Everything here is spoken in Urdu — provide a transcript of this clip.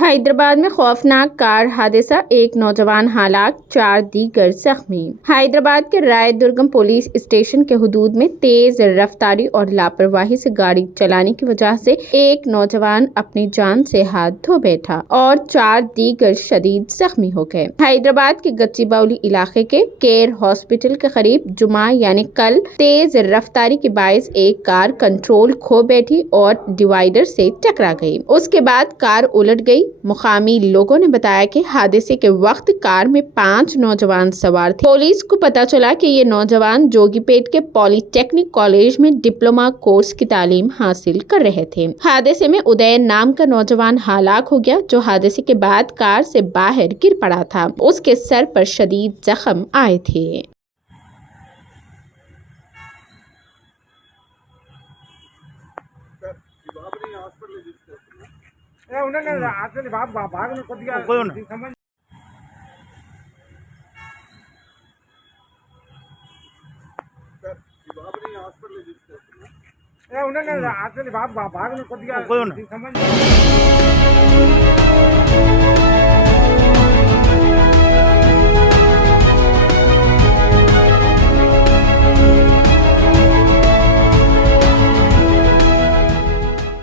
حیدرآباد میں خوفناک کار حادثہ، ایک نوجوان ہلاک، 4 دیگر زخمی۔ حیدرآباد کے رائے درگم پولیس اسٹیشن کے حدود میں تیز رفتاری اور لاپرواہی سے گاڑی چلانے کی وجہ سے ایک نوجوان اپنی جان سے ہاتھ دھو بیٹھا اور 4 دیگر شدید زخمی ہو گئے۔ حیدرآباد کے گچی باؤلی علاقے کے کیئر ہاسپٹل کے قریب جمعہ یعنی کل تیز رفتاری کے باعث ایک کار کنٹرول کھو بیٹھی اور ڈیوائیڈر سے ٹکرا گئی۔ اس کے بعد کار الٹ گئی۔ مقامی لوگوں نے بتایا کہ حادثے کے وقت کار میں 5 نوجوان سوار تھے۔ پولیس کو پتہ چلا کہ یہ نوجوان جوگی پیٹ کے پولی ٹیکنک کالج میں ڈپلومہ کورس کی تعلیم حاصل کر رہے تھے۔ حادثے میں ادین نام کا نوجوان ہلاک ہو گیا، جو حادثے کے بعد کار سے باہر گر پڑا تھا۔ اس کے سر پر شدید زخم آئے تھے۔ బాబు